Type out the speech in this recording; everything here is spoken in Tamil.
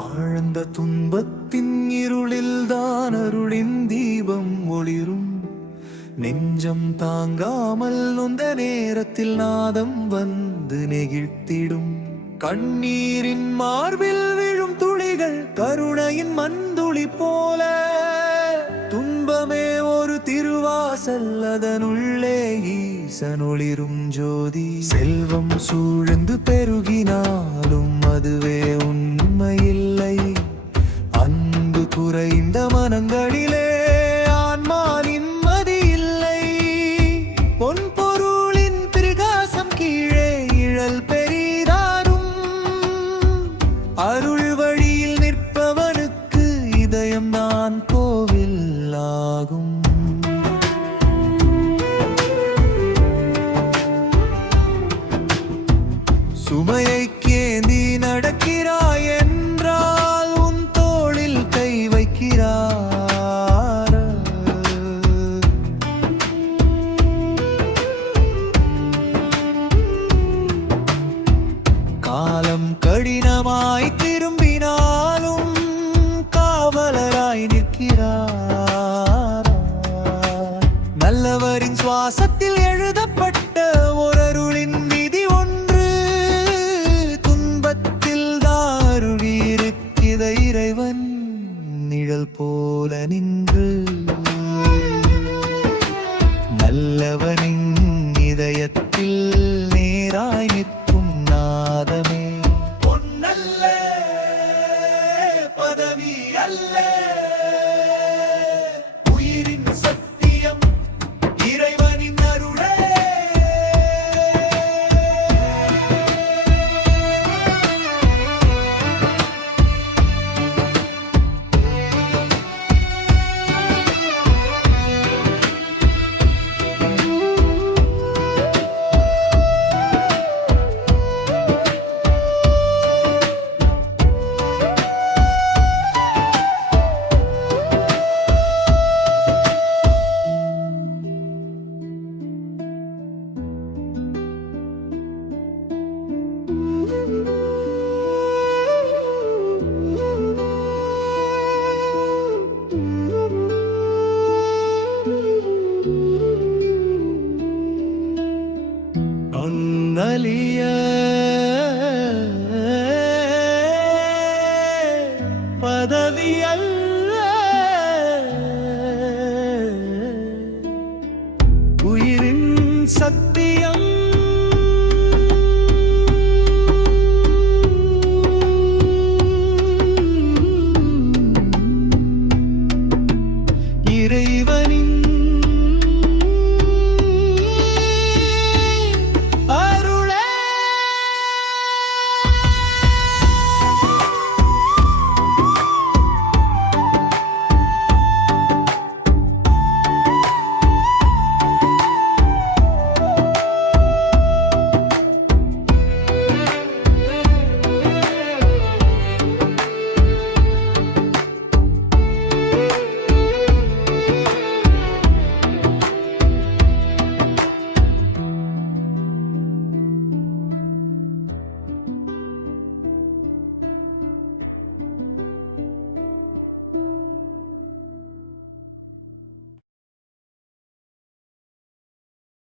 ஆழ்ந்த துன்பத்தின் இருளில் தான் அருளின் தீபம் ஒளிரும். நெஞ்சம் தாங்காமல் உந்த நேரத்தில் நாதம் வந்து நெகிழ்த்திடும். கண்ணீரின் மார்பில் விழும் துளிகள் கருணையின் மண்துளி போல. துன்பமே ஒரு திருவாசல் அதனுள்ளே ஈசன் ஜோதி. செல்வம் சூழ்ந்து பெருகினாலும் அதுவே உண்மையில்லை. அன்பு குறைந்த மனங்களிலே ஆன்மா நிம்மதி இல்லை. பொன் பொருளின் பிரகாசம் கீழே இழல் பெரிதாரும். அருள் வழியில் நிற்பவனுக்கு இதயம் நான் கோவில் ஆகும் சுமையை கேந்தி நடக்கிறாய் என்றால் உன் தோளில் கை வைக்கிறார். காலம் கடினமாய் திரும்பினாலும் காவலராய் நிற்கிறார். நல்லவரின் சுவாசத்தில் எழுதப்பட்ட பதவி ஒன்னலிய பதவி அல்ல. உயிரின் சத்தியம்